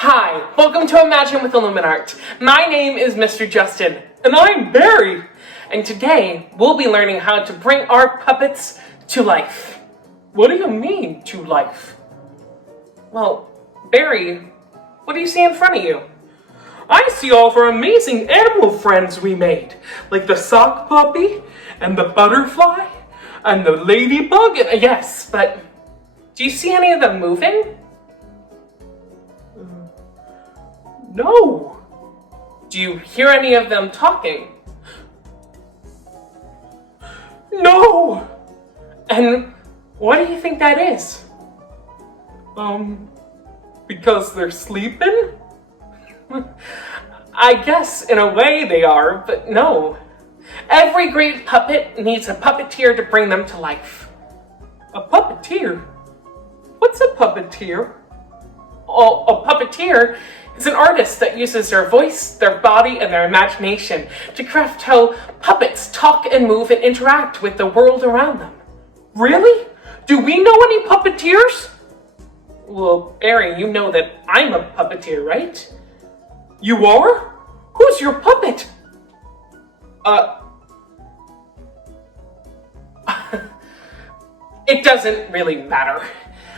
Hi, welcome to Imagine with IlluminArt. My name is Mr. Justin. And I'm Barry. And today, we'll be learning how to bring our puppets to life. What do you mean, to life? Well, Barry, what do you see in front of you? I see all of our amazing animal friends we made, like the sock puppy, and the butterfly, and the ladybug, and yes, but do you see any of them moving? No. Do you hear any of them talking? No. And why do you think that is? Because they're sleeping? I guess in a way they are, but no. Every great puppet needs a puppeteer to bring them to life. A puppeteer? What's a puppeteer? Oh, a puppeteer is an artist that uses their voice, their body, and their imagination to craft how puppets talk and move and interact with the world around them. Really? Do we know any puppeteers? Well, Barry, you know that I'm a puppeteer, right? You are? Who's your puppet? It doesn't really matter.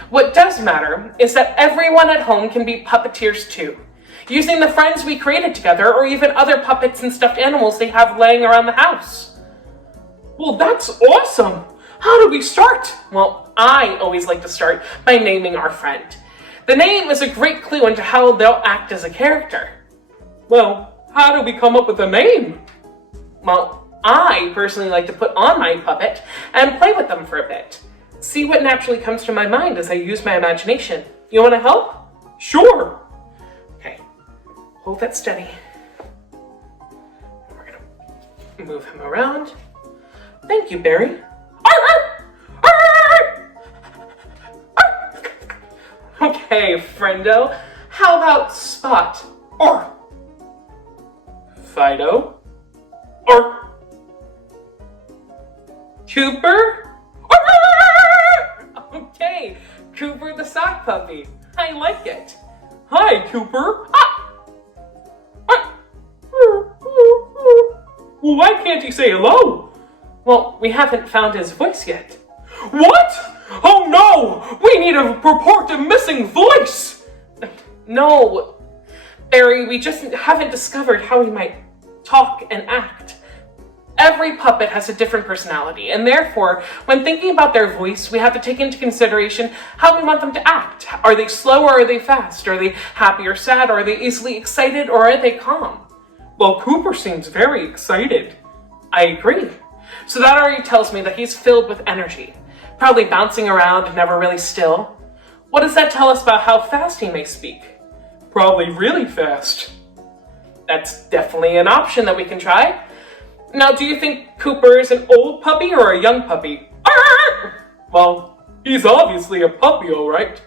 What does matter is that everyone at home can be puppeteers too, using the friends we created together or even other puppets and stuffed animals they have laying around the house. Well, that's awesome! How do we start? Well, I always like to start by naming our friend. The name is a great clue into how they'll act as a character. Well, how do we come up with a name? Well, I personally like to put on my puppet and play with them for a bit. See what naturally comes to my mind as I use my imagination. You want to help? Sure. Okay, hold that steady. We're going to move him around. Thank you, Barry. Okay, friendo. How about Spot? Or Fido? Or Cooper? Okay, Cooper the sock puppy. I like it. Hi, Cooper. Well, why can't he say hello? Well, we haven't found his voice yet. What? Oh no! We need to report a missing voice! No, Barry, we just haven't discovered how he might talk and act. Every puppet has a different personality, and therefore, when thinking about their voice, we have to take into consideration how we want them to act. Are they slow or are they fast? Are they happy or sad? Are they easily excited or are they calm? Well, Cooper seems very excited. I agree. So that already tells me that he's filled with energy, probably bouncing around and never really still. What does that tell us about how fast he may speak? Probably really fast. That's definitely an option that we can try. Now, do you think Cooper is an old puppy or a young puppy? Well, he's obviously a puppy, all right.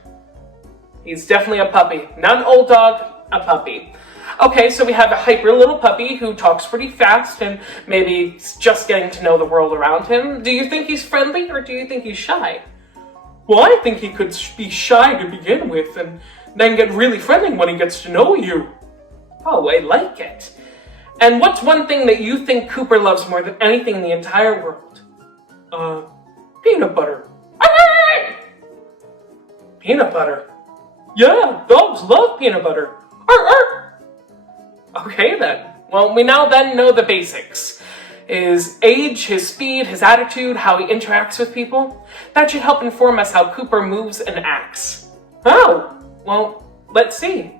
He's definitely a puppy. Not an old dog, a puppy. Okay, so we have a hyper little puppy who talks pretty fast and maybe just getting to know the world around him. Do you think he's friendly or do you think he's shy? Well, I think he could be shy to begin with and then get really friendly when he gets to know you. Oh, I like it. And what's one thing that you think Cooper loves more than anything in the entire world? Peanut butter. Peanut butter? Yeah, dogs love peanut butter. Okay then. Well, we now then know the basics. His age, his speed, his attitude, how he interacts with people. That should help inform us how Cooper moves and acts. Oh, well, let's see.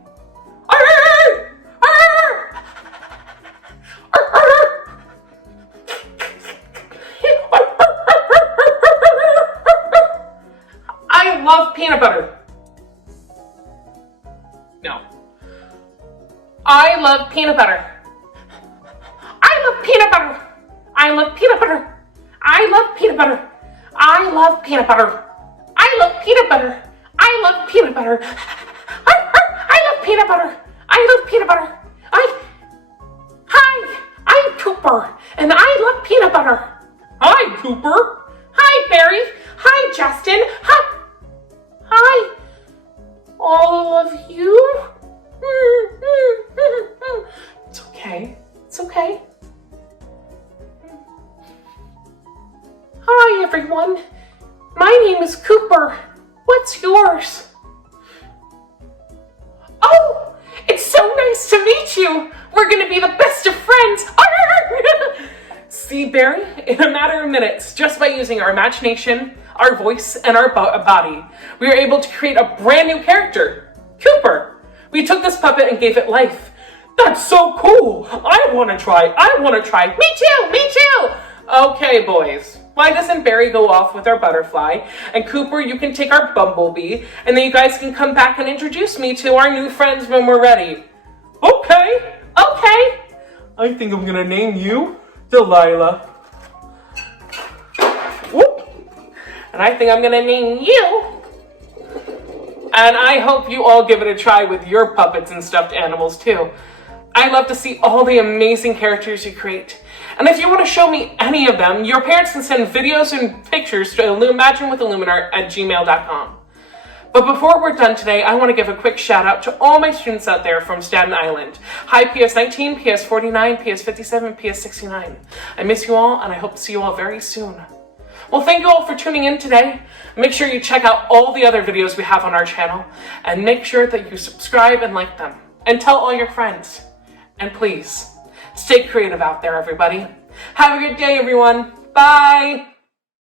I love peanut butter. No. I love peanut butter. I love peanut butter. I love peanut butter. I love peanut butter. I love peanut butter. I love peanut butter. I love peanut butter. I love peanut butter. I love peanut butter. Hi, I'm Cooper, and I love peanut butter. Hi, Cooper. Hi, Barry. Hi, Justin. Hi. All of you? yours. Oh, it's so nice to meet you. We're gonna be the best of friends. See, Barry, in a matter of minutes, just by using our imagination, our voice, and our body, we were able to create a brand new character, Cooper. We took this puppet and gave it life. That's so cool. I want to try. Me too. Okay, boys. Why doesn't Barry go off with our butterfly? And Cooper, you can take our bumblebee, and then you guys can come back and introduce me to our new friends when we're ready. Okay. I think I'm gonna name you Delilah. Whoop. And I think I'm gonna name you. And I hope you all give it a try with your puppets and stuffed animals too. I love to see all the amazing characters you create. And if you want to show me any of them, your parents can send videos and pictures to ImagineWithIlluminArt@gmail.com. But before we're done today, I want to give a quick shout out to all my students out there from Staten Island. Hi PS19, PS49, PS57, PS69. I miss you all, and I hope to see you all very soon. Well, thank you all for tuning in today. Make sure you check out all the other videos we have on our channel, and make sure that you subscribe and like them, and tell all your friends. And please, stay creative out there, everybody. Have a good day, everyone. Bye.